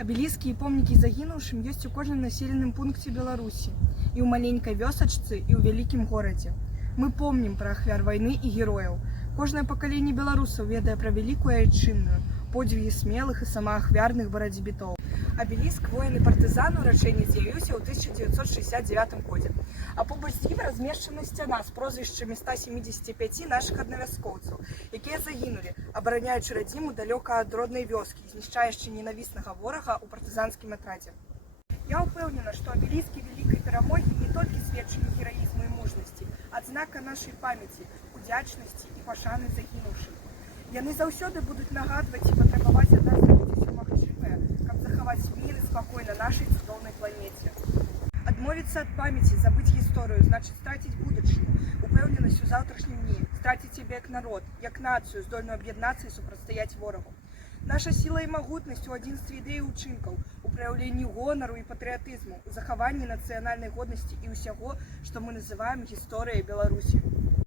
Абеліскі і помнікі загінуўшым ёсць у кожным населеным пункце Беларусі, і ў маленькай вёсачцы, і ў вялікім горадзе. Мы помнім пра ахвяр вайны і герояў. Кожнае пакаленне беларусаў ведае пра вялікую айчынную, подзвігі смелых і самаахвярных барацьбітоў. Абеліск воіны-партызан урачэння з'явіўся ў 1969 годзе, а побач з ім размешчана сцяна з прозвішчамі 175 нашых аднавяскоўцаў, якія загінулі, абараняючы радзіму далёка ад роднай вёскі, знішчаючы ненавіснага ворага ў партызанскім атрадзе. Я ўпэўнена, што абеліскі вялікай перамогі не толькі сведчанне гераізму і мужнасці, адзнака нашай памяці, удзячнасці і пашаны загінуўшых. Яны заўсёды будуць нагадваць і патрабаваць ад нас зрабіць усё магчымае, каб захаваць мір і спакой на нашай цудоўнай планеце. Адмовіцца ад памяці, забыць гісторыю, значыць страціць будучыню, упэўненасць у заўтрашнім дні, страціць сябе як народ, як нацыю, здольную аб'яднацца і супрацьстаяць ворагу. Наша сіла і магутнасць у адзінстве ідэй і ўчынкаў, у праяўленні гонару і патрыятызму, у захаванні нацыянальнай годнасці і ўсяго, што мы называем гісторыяй Беларусі.